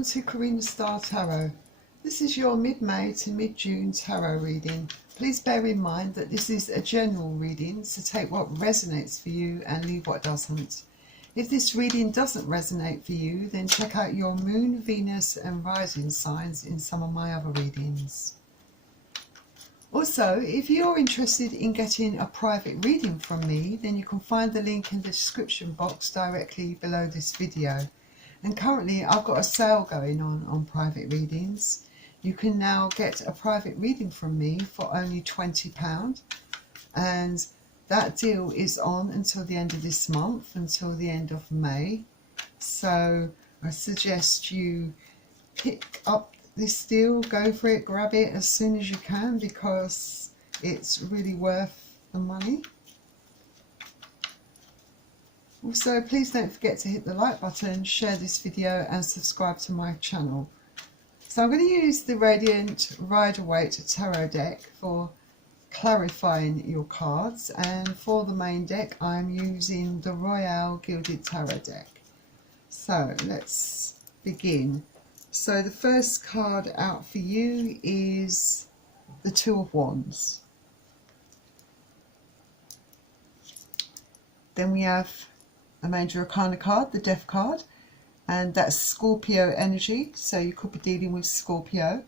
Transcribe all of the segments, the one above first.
welcome to Karina Star Tarot. This is your mid-May to mid-June tarot reading. Please bear in mind that this is a general reading, so take what resonates for you and leave what doesn't. If this reading doesn't resonate for you, then check out your Moon, Venus and Rising signs in some of my other readings. Also, if you're interested in getting a private reading from me, then you can find the link in the description box directly below this video. And currently I've got a sale going on private readings. You can now get a private reading from me for only £20, and that deal is on until the end of this month, until the end of May. So I suggest you pick up this deal, go for it, grab it as soon as you can, because it's really worth the money. Also, please don't forget to hit the like button, share this video and subscribe to my channel. So I'm going to use the Radiant Rider-Waite Tarot deck for clarifying your cards, and for the main deck I'm using the Royale Gilded Tarot deck. So let's begin. So the first card out for you is the Two of Wands. Then we have a Major Arcana card, the Death card, and that's Scorpio energy, so you could be dealing with Scorpio.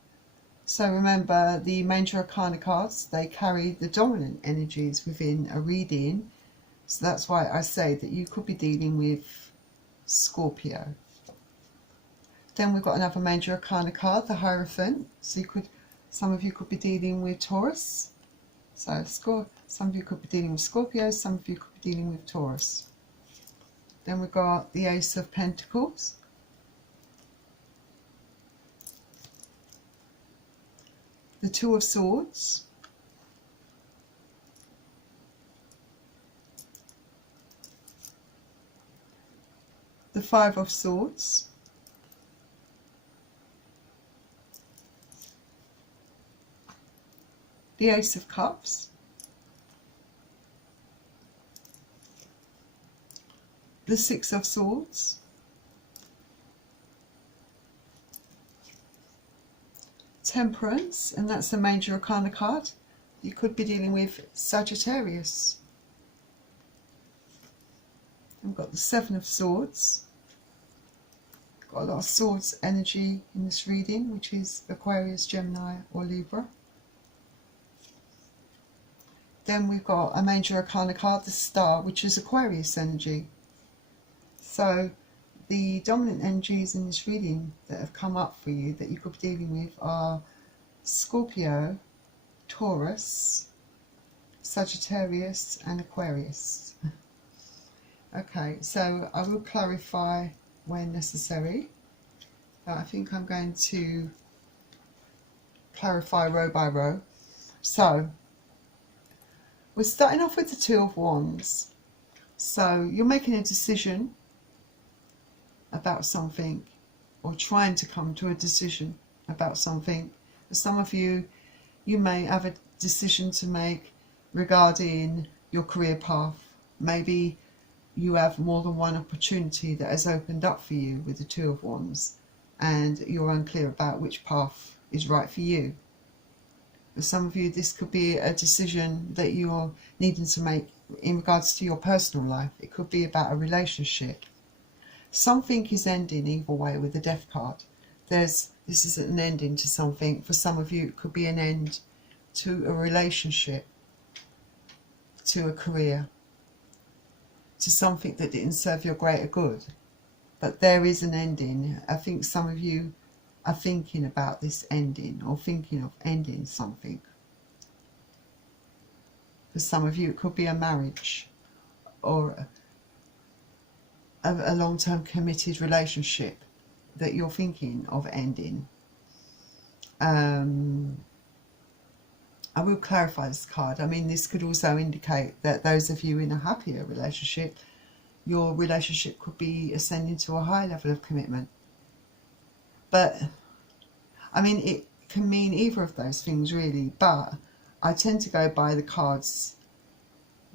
So remember, the Major Arcana cards, they carry the dominant energies within a reading, so that's why I say that you could be dealing with Scorpio. Then we've got another Major Arcana card, the Hierophant, so some of you could be dealing with Taurus. So some of you could be dealing with Scorpio, some of you could be dealing with Taurus. Then we've got the Ace of Pentacles, the Two of Swords, the Five of Swords, the Ace of Cups, the Six of Swords, Temperance, and that's a Major Arcana card. You could be dealing with Sagittarius. We've got the Seven of Swords. Got a lot of swords energy in this reading, which is Aquarius, Gemini or Libra. Then we've got a Major Arcana card, the Star, which is Aquarius energy. So the dominant energies in this reading that have come up for you that you could be dealing with are Scorpio, Taurus, Sagittarius and Aquarius. Okay, so I will clarify when necessary, but I think I'm going to clarify row by row. So we're starting off with the Two of Wands. So you're making a decision about something, or trying to come to a decision about something. For some of you, you may have a decision to make regarding your career path. Maybe you have more than one opportunity that has opened up for you with the Two of Wands, and you're unclear about which path is right for you. For some of you, this could be a decision that you're needing to make in regards to your personal life. It could be about a relationship. Something is ending either way with the Death card. This is an ending to something. For some of you, it could be an end to a relationship, to a career, to something that didn't serve your greater good. But there is an ending. I think some of you are thinking about this ending, or thinking of ending something. For some of you, it could be a marriage, or a long-term committed relationship that you're thinking of ending. I will clarify this card. I mean, this could also indicate that those of you in a happier relationship, your relationship could be ascending to a high level of commitment. But I mean, it can mean either of those things really, but I tend to go by the cards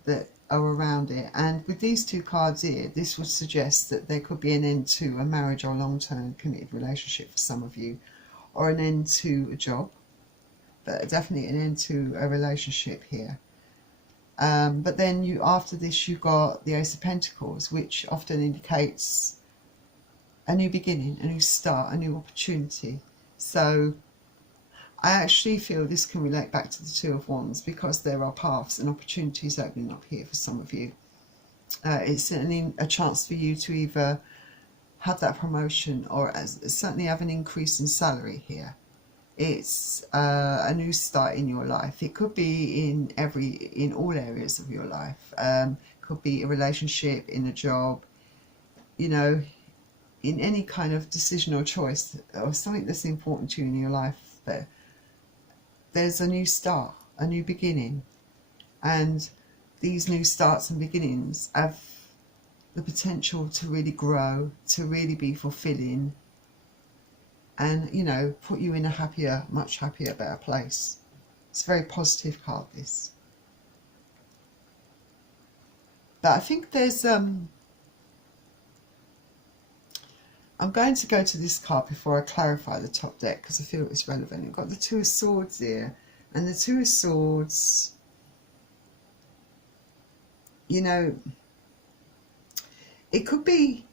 that are around it. And with these two cards here, this would suggest that there could be an end to a marriage or long-term committed relationship for some of you, or an end to a job, but definitely an end to a relationship here. But then after this, you've got the Ace of Pentacles, which often indicates a new beginning, a new start, a new opportunity. So I actually feel this can relate back to the Two of Wands, because there are paths and opportunities opening up here for some of you. It's certainly a chance for you to either have that promotion or certainly have an increase in salary here. It's a new start in your life. It could be in all areas of your life. Could be a relationship, in a job, you know, in any kind of decision or choice, or something that's important to you in your life. There's a new start, a new beginning, and these new starts and beginnings have the potential to really grow, to really be fulfilling, and, you know, put you in a happier, much happier, better place. It's a very positive card, this. But I think there's I'm going to go to this card before I clarify the top deck, because I feel it's relevant. You've got the Two of Swords here, and the Two of Swords, you know, it could be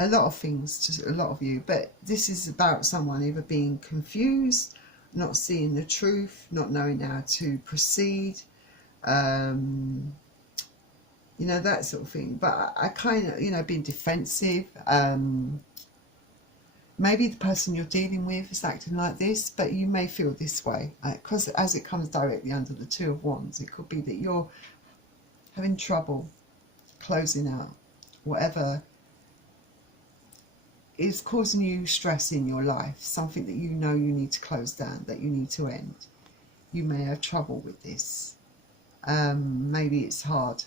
a lot of things to a lot of you, but this is about someone either being confused, not seeing the truth, not knowing how to proceed, you know, that sort of thing. But I kind of, you know, being defensive. Maybe the person you're dealing with is acting like this, but you may feel this way, because as it comes directly under the Two of Wands, it could be that you're having trouble closing out whatever is causing you stress in your life, something that you know you need to close down, that you need to end. You may have trouble with this. Maybe it's hard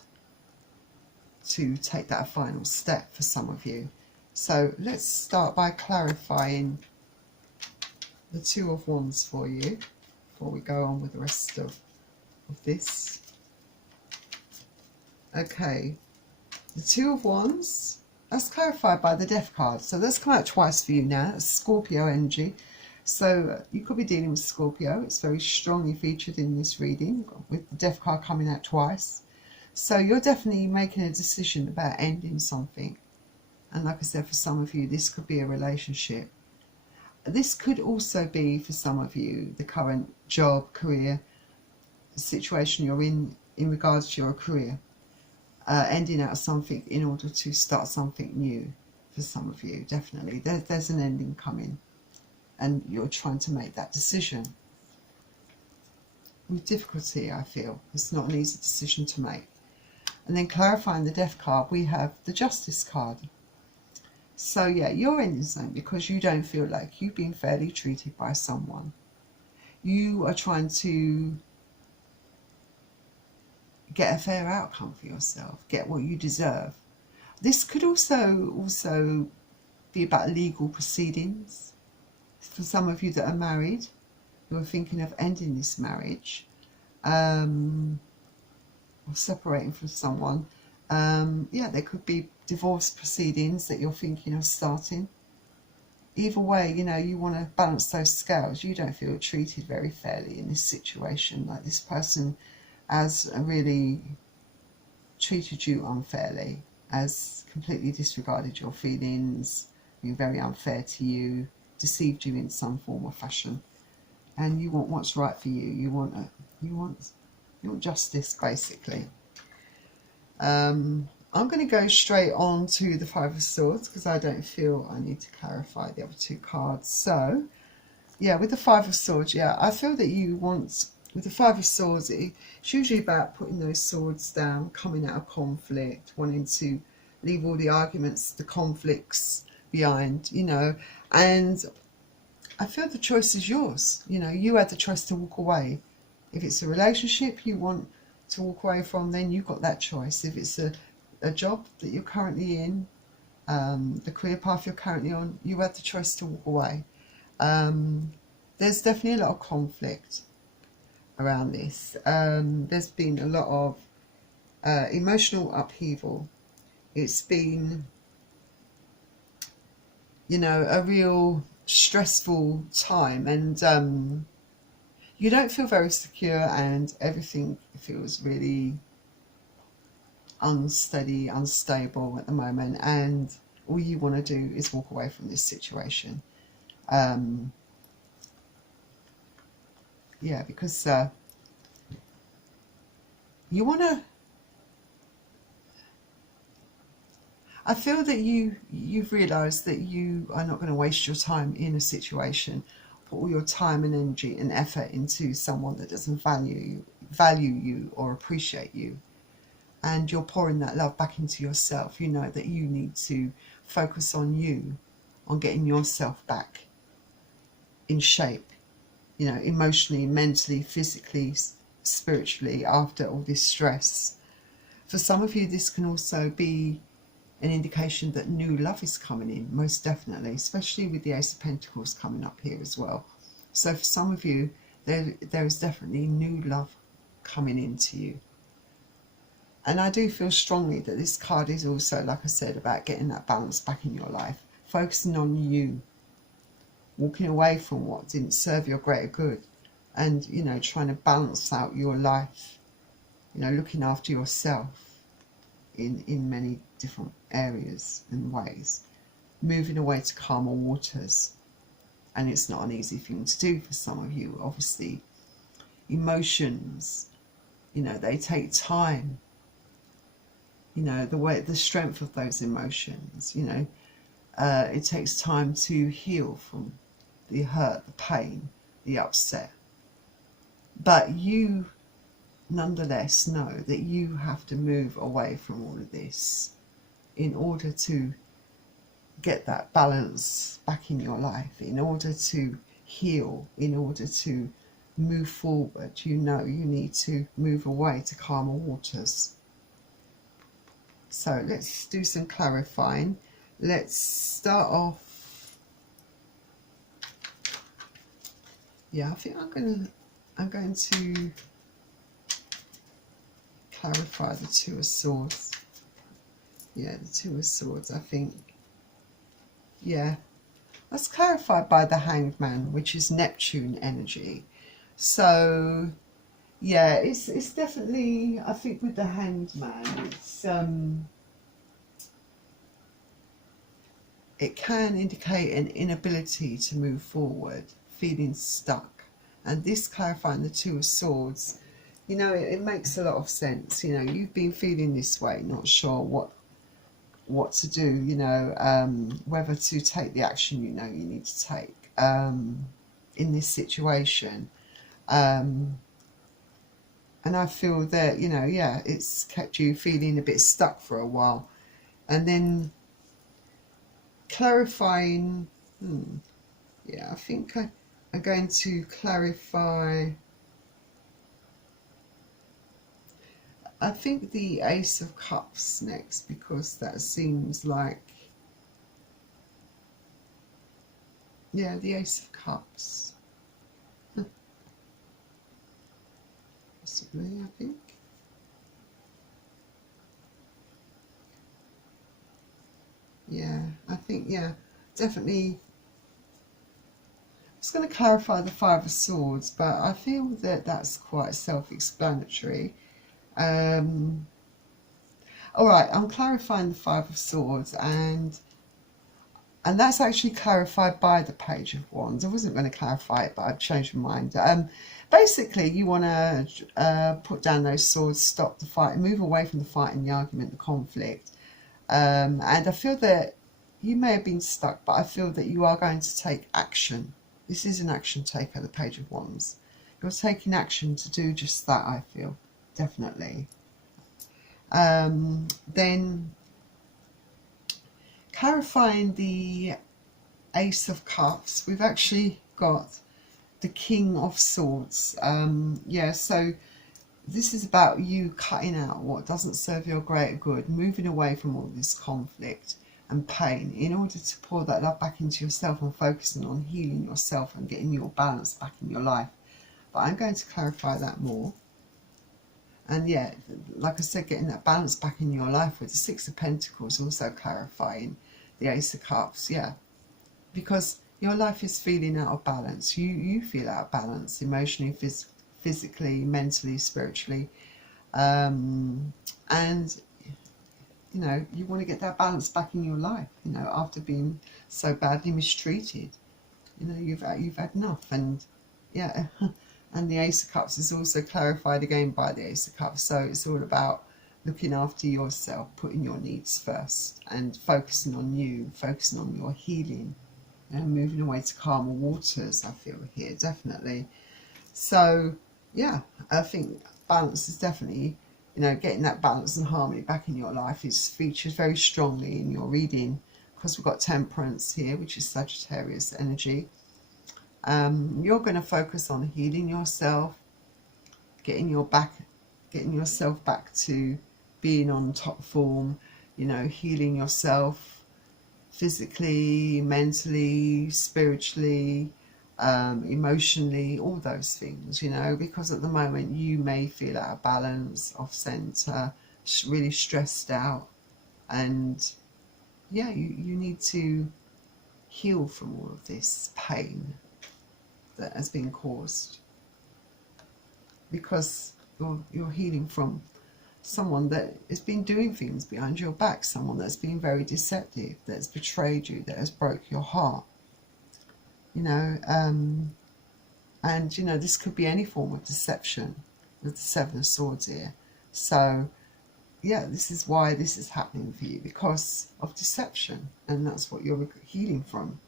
to take that final step for some of you. So let's start by clarifying the Two of Wands for you before we go on with the rest of this. Okay, the Two of Wands, that's clarified by the Death card. So that's come out twice for you now. It's Scorpio energy. So you could be dealing with Scorpio. It's very strongly featured in this reading, with the Death card coming out twice. So you're definitely making a decision about ending something. And like I said, for some of you, this could be a relationship. This could also be, for some of you, the current job, career situation you're in regards to your career. Ending out something in order to start something new for some of you, definitely. There's an ending coming, and you're trying to make that decision. With difficulty, I feel. It's not an easy decision to make. And then clarifying the Death card, we have the Justice card. So yeah, you're ending something because you don't feel like you've been fairly treated by someone. You are trying to get a fair outcome for yourself, get what you deserve. This could also be about legal proceedings. For some of you that are married, who are thinking of ending this marriage, or separating from someone, yeah, there could be divorce proceedings that you're thinking of starting. Either way, you know, you want to balance those scales. You don't feel treated very fairly in this situation. Like this person has really treated you unfairly, has completely disregarded your feelings, been very unfair to you, deceived you in some form or fashion. And you want what's right for you. You want justice, basically. I'm going to go straight on to the Five of Swords because I don't feel I need to clarify the other two cards. So, yeah, with the Five of Swords, yeah, I feel that you want, with the Five of Swords, it's usually about putting those swords down, coming out of conflict, wanting to leave all the arguments, the conflicts behind, you know. And I feel the choice is yours. You know, you had the choice to walk away. If it's a relationship you want to walk away from, then you've got that choice. If it's a job that you're currently in, the career path you're currently on, you had the choice to walk away. There's definitely a lot of conflict around this. There's been a lot of emotional upheaval. It's been, you know, a real stressful time, and you don't feel very secure, and everything feels really unsteady, unstable at the moment, and all you want to do is walk away from this situation. Yeah, because you want to, I feel that you've realised that you are not going to waste your time in a situation, put all your time and energy and effort into someone that doesn't value you or appreciate you. And you're pouring that love back into yourself. You know that you need to focus on you, on getting yourself back in shape, you know, emotionally, mentally, physically, spiritually, after all this stress. For some of you, this can also be an indication that new love is coming in, most definitely, especially with the Ace of Pentacles coming up here as well. So for some of you, there is definitely new love coming into you. And I do feel strongly that this card is also, like I said, about getting that balance back in your life, focusing on you, walking away from what didn't serve your greater good, and, you know, trying to balance out your life, you know, looking after yourself in many different areas and ways, moving away to calmer waters. And it's not an easy thing to do for some of you. Obviously, emotions, you know, they take time. You know, the strength of those emotions, you know, it takes time to heal from the hurt, the pain, the upset. But you nonetheless know that you have to move away from all of this in order to get that balance back in your life, in order to heal, in order to move forward. You know you need to move away to calmer waters. So let's do some clarifying. Let's start off. Yeah, I think I'm going to clarify the Two of Swords. Yeah, the Two of Swords, I think. Yeah, that's clarified by the Hanged Man, which is Neptune energy. So yeah, it's definitely, I think with the Hanged Man, it's it can indicate an inability to move forward, feeling stuck. And this clarifying the Two of Swords, you know, it makes a lot of sense. You know, you've been feeling this way, not sure what to do, you know, whether to take the action you know you need to take in this situation. And I feel that, you know, yeah, it's kept you feeling a bit stuck for a while. And then clarifying, yeah, I think I'm going to clarify, I think the Ace of Cups next, because that seems like, yeah, the Ace of Cups. Possibly, I think. Yeah, I think, yeah, definitely. I was going to clarify the Five of Swords, but I feel that that's quite self-explanatory. All right, I'm clarifying the Five of Swords, and that's actually clarified by the Page of Wands. I wasn't going to clarify it, but I've changed my mind. Basically, you want to put down those swords, stop the fight, move away from the fighting, the argument, the conflict. And I feel that you may have been stuck, but I feel that you are going to take action. This is an action taker, the Page of Wands. You're taking action to do just that, I feel, definitely. Then clarifying the Ace of Cups, we've actually got the King of Swords. Yeah, so this is about you cutting out what doesn't serve your greater good, moving away from all this conflict and pain in order to pour that love back into yourself and focusing on healing yourself and getting your balance back in your life. But I'm going to clarify that more. And yeah, like I said, getting that balance back in your life with the Six of Pentacles, also clarifying the Ace of Cups, yeah. Because your life is feeling out of balance. You feel out of balance emotionally, physically, mentally, spiritually. And, you know, you want to get that balance back in your life, you know, after being so badly mistreated. You know, you've had enough. And yeah, and the Ace of Cups is also clarified again by the Ace of Cups. So it's all about looking after yourself, putting your needs first, and focusing on you, focusing on your healing, and moving away to calmer waters, I feel here, definitely. So yeah, I think balance is definitely, you know, getting that balance and harmony back in your life is featured very strongly in your reading, because we've got Temperance here, which is Sagittarius energy. You're going to focus on healing yourself, getting yourself back to being on top form, you know, healing yourself physically, mentally, spiritually, emotionally, all those things, you know, because at the moment you may feel out of balance, off center, really stressed out, and yeah, you need to heal from all of this pain that has been caused, because you're healing from someone that has been doing things behind your back, someone that's been very deceptive, that's betrayed you, that has broke your heart, you know. And you know, this could be any form of deception with the Seven of Swords here. So yeah, this is why this is happening for you, because of deception, and that's what you're healing from.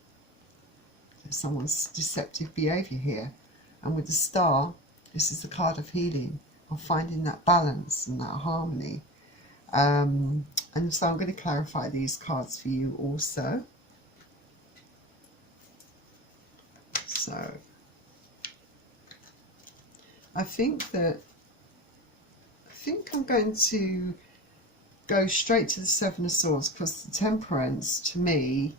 Someone's deceptive behavior here. And with the Star, this is the card of healing, of finding that balance and that harmony. And so I'm going to clarify these cards for you also. So I think I'm going to go straight to the Seven of Swords, because the Temperance to me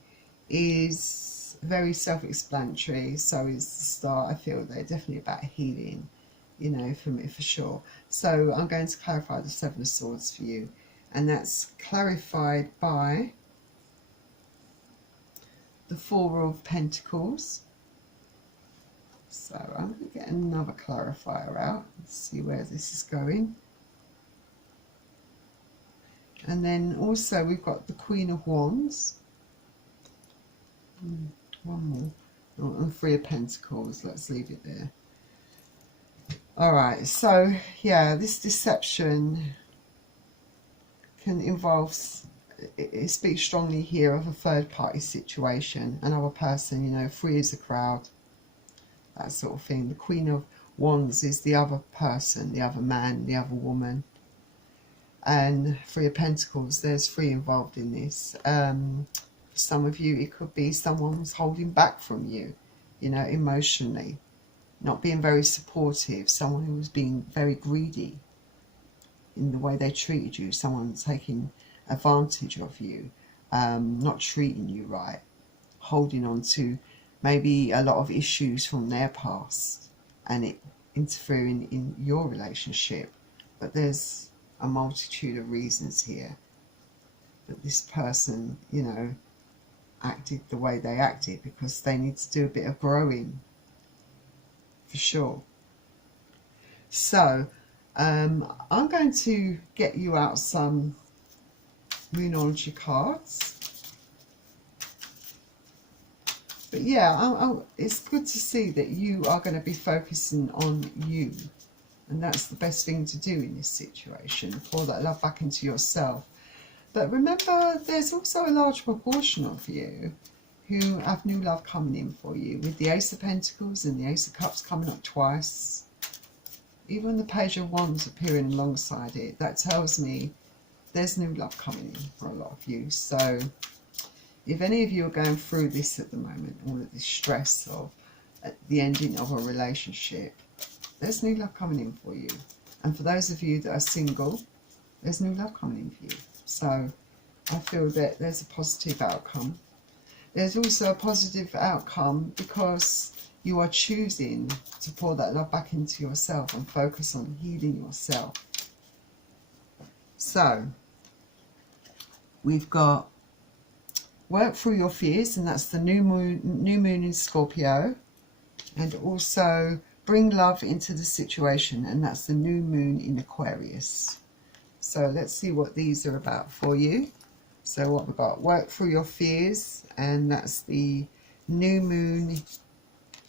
is very self-explanatory. So is the Star. I feel they're definitely about healing, you know, for me, for sure. So I'm going to clarify the Seven of Swords for you, and that's clarified by the Four of Pentacles. So I'm going to get another clarifier out and see where this is going. And then also we've got the Queen of Wands. One more. Oh, and Three of Pentacles. Let's leave it there. Alright, so yeah, this deception can involve, it speaks strongly here of a third party situation, another person, you know, three is a crowd, that sort of thing. The Queen of Wands is the other person, the other man, the other woman. And Three of Pentacles, there's three involved in this. For some of you, it could be someone's holding back from you, you know, emotionally, not being very supportive, someone who was being very greedy in the way they treated you, someone taking advantage of you, not treating you right, holding on to maybe a lot of issues from their past and it interfering in your relationship. But there's a multitude of reasons here that this person, you know, acted the way they acted, because they need to do a bit of growing, for sure. So I'm going to get you out some Moonology cards. But yeah, it's good to see that you are going to be focusing on you, and that's the best thing to do in this situation. Pour that love back into yourself. But remember, there's also a large proportion of you who have new love coming in for you, with the Ace of Pentacles and the Ace of Cups coming up twice. Even the Page of Wands appearing alongside it, that tells me there's new love coming in for a lot of you. So if any of you are going through this at the moment, all of this stress of the ending of a relationship, there's new love coming in for you. And for those of you that are single, there's new love coming in for you. So I feel that there's a positive outcome. There's also a positive outcome because you are choosing to pour that love back into yourself and focus on healing yourself. So we've got work through your fears, and that's the new moon in Scorpio, and also bring love into the situation, and that's the new moon in Aquarius. So let's see what these are about for you. So what we've got, work through your fears, and that's the new moon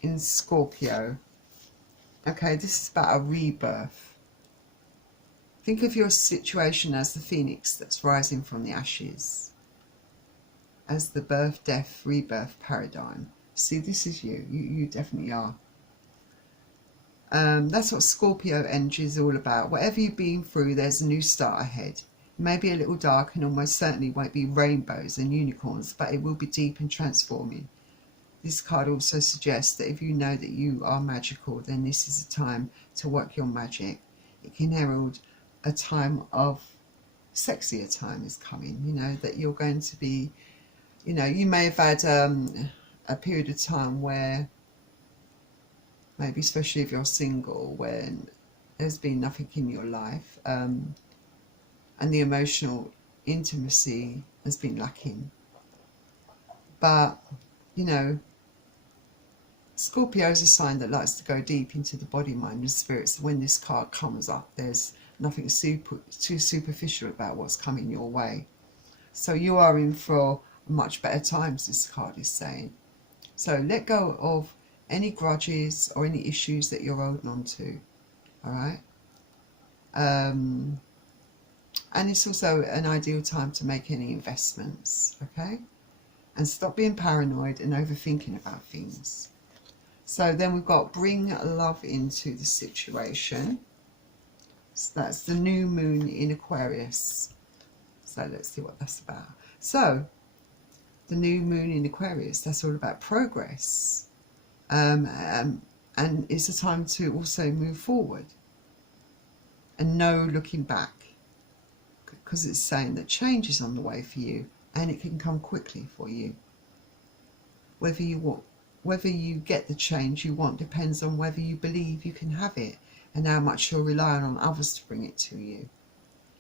in Scorpio. Okay, this is about a rebirth. Think of your situation as the phoenix that's rising from the ashes, as the birth, death, rebirth paradigm. See, this is you. You definitely are. That's what Scorpio energy is all about. Whatever you've been through, there's a new start ahead. It may be a little dark and almost certainly won't be rainbows and unicorns, but it will be deep and transforming. This card also suggests that if you know that you are magical, then this is a time to work your magic. It can herald a time of sexier time is coming, you know, that you're going to be, you know, you may have had a period of time where, maybe especially if you're single, when there's been nothing in your life, and the emotional intimacy has been lacking. But, you know, Scorpio is a sign that likes to go deep into the body, mind and spirit. So when this card comes up, there's nothing too superficial about what's coming your way. So you are in for much better times, this card is saying. So let go of any grudges or any issues that you're holding on to. All right. And it's also an ideal time to make any investments. Okay. And stop being paranoid and overthinking about things. So then we've got bring love into the situation. So that's the new moon in Aquarius. So let's see what that's about. So the new moon in Aquarius, that's all about progress. And it's a time to also move forward and no looking back, because it's saying that change is on the way for you and it can come quickly for you. Whether you get the change you want depends on whether you believe you can have it and how much you're relying on others to bring it to you.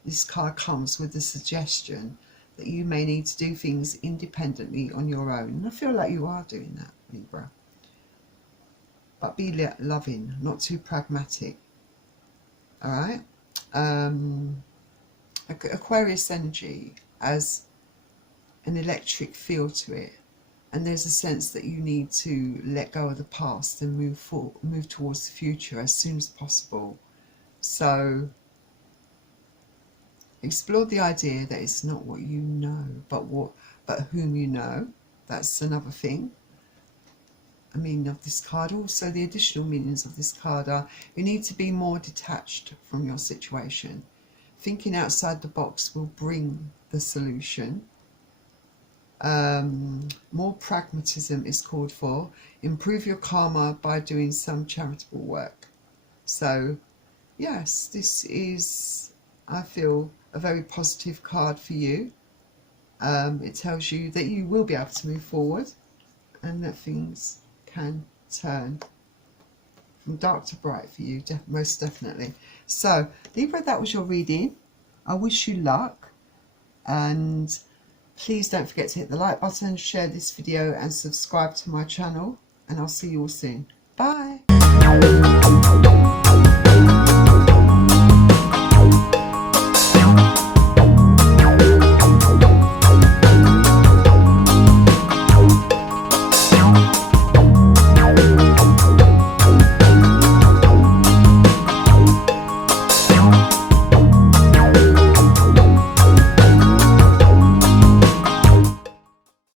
This card comes with the suggestion that you may need to do things independently on your own. And I feel like you are doing that, Libra. But be loving, not too pragmatic. All right? Aquarius energy has an electric feel to it. And there's a sense that you need to let go of the past and move towards the future as soon as possible. So explore the idea that it's not what you know, but whom you know. That's another thing. I mean, of this card. Also, the additional meanings of this card are: you need to be more detached from your situation. Thinking outside the box will bring the solution. More pragmatism is called for. Improve your karma by doing some charitable work. So yes, this is, I feel, a very positive card for you. It tells you that you will be able to move forward and that things can turn from dark to bright for you, most definitely. So Libra, that was your reading. I wish you luck, and please don't forget to hit the like button, share this video and subscribe to my channel, and I'll see you all soon. Bye.